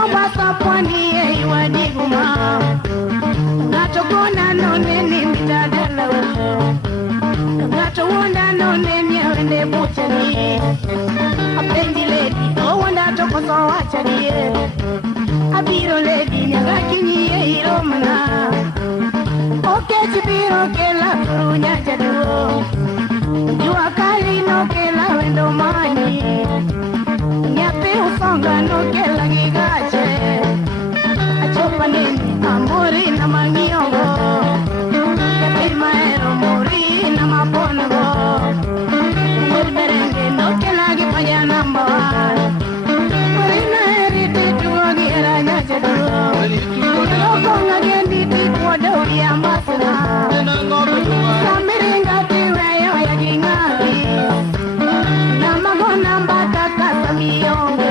Mombasa pwani iwadiguma Ngato kona no neni mitadala Ngato wanda no neni awende buchani Apendi lady o wanda toko so wachani Abiro lady nyaga kinyi iromana Oke chibiro kela kurunya jaduo Jua kali no kela wendo mani Nyapi usonga no kela gigache Achopa nini amori na mangiongo Nyapi maero mori na maponago Mwil berenge no kela gipaya number one Marina eriti tuwa gira nyache duo Loko nga gendi tikwa dori ambasana Samiringa tiwe yo ya gingari Namagona mbata miyonge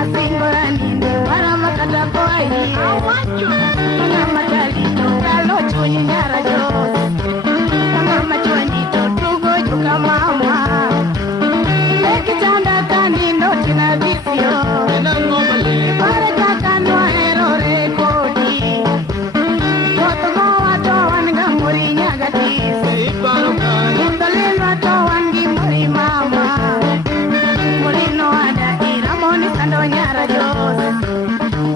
asingorani wala makata boy ngama talito kalo chuni nyarajo ngama chwanito tugo juga mama lekitanda kani noti na visio para kakano erore kodi toto wato wanga muri nyagati indaleno to wangi muri mama Molino ada iramoni sando nyara jos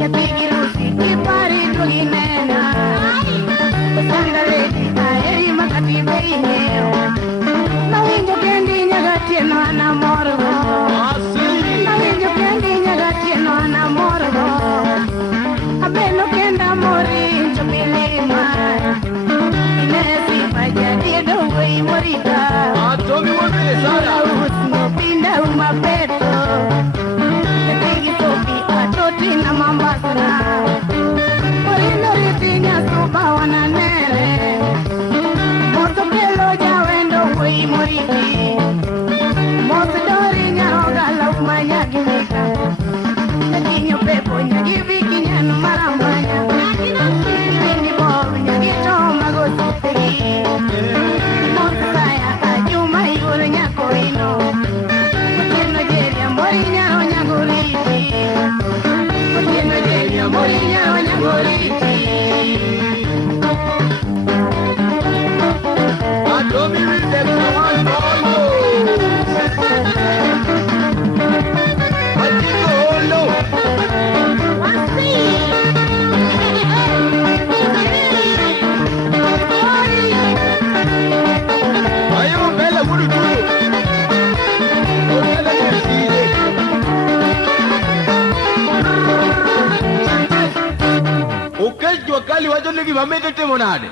Ya pigirusi kipari tulinena Sanda lady aeri makati beineo Na winjo kendi nyagati no anamorgo Na winjo kendi nyagati no anamorgo Abeno kenda mori chumilima Inesi fajadi dongwe morika Tomi wapile sana Usno pinda umapeto Ketigi sopi atoti na mambasana Morino ritinya soba wananere Moto pelo jawendo wei moriki Moto dori nyaroga lau manyagimika Nakinyo pepo nyagibiki nyanu marambanya Nini boru nyagito magosupegi Moto saya ajuma iguru nyakoino Motino jeria mori nyaro nyaguriti Motino jeria mori nyaro nyaguriti Atomi wite kwa mbono Atiko holo Ayo mbele mulu tulu Mbele mulu Ukeji wakali wajo nigi mamete temonade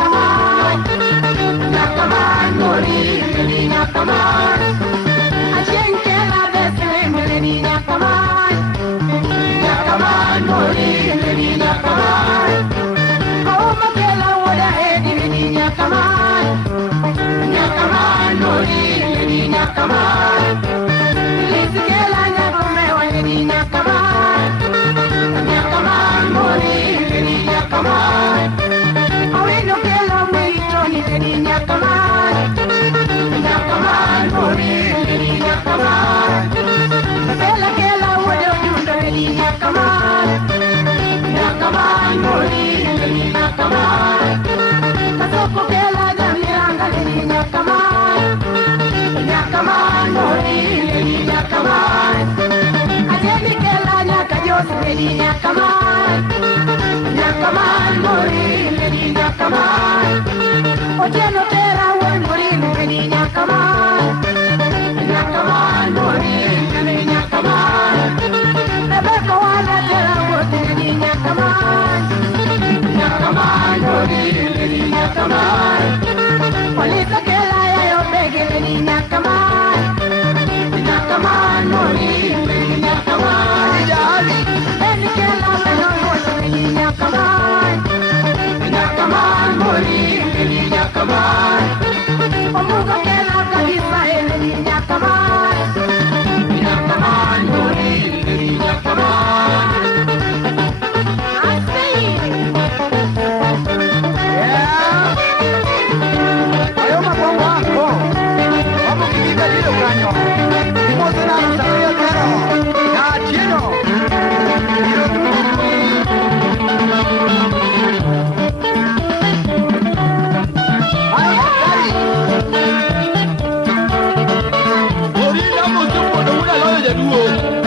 Come on, Nyakaman, Achenke la besle ni Nyakaman, Nyakaman mori ni Nyakaman, Kauma kela woda edi ni Nyakaman, Nyakaman mori ni Nyakaman, Lisikela nyakome wa ni Nyakaman, Nyakaman mori ni Nyakaman, Awino kela mwito ni Nyakaman, Nyakaman mori ni Nyakaman, Kela wodo jundo ni Nyakaman, Nyakaman mori ni Nyakaman, Kasoko kela jamiranga ni Nyakaman, Nyakaman mori ni Nyakaman, Ajemi kela nyakajosi ni Nyakaman, Nyakaman mori ni Nyakaman, Otieno tera won mori ni Nyakaman, Nyakaman mori ni Nyakaman, Rebecca wana tera won ni Nyakaman, Nyakaman mori ni Nyakaman, Polisa kela ya yo bege ni Nyakaman, Nyakaman mori ni Nyakaman, Eni kela meno ni Nyakaman, Nyakaman mori ni Nyakaman, Omuga kela kabisa ni Nyakaman, Nyakaman mori ni Nyakaman. Hayo mambo wako. Vamos kibiga lilo kanyo. Imoze na msalia tero. Na chino. Hayo kari. Ori na mo se mo na una lo de duo.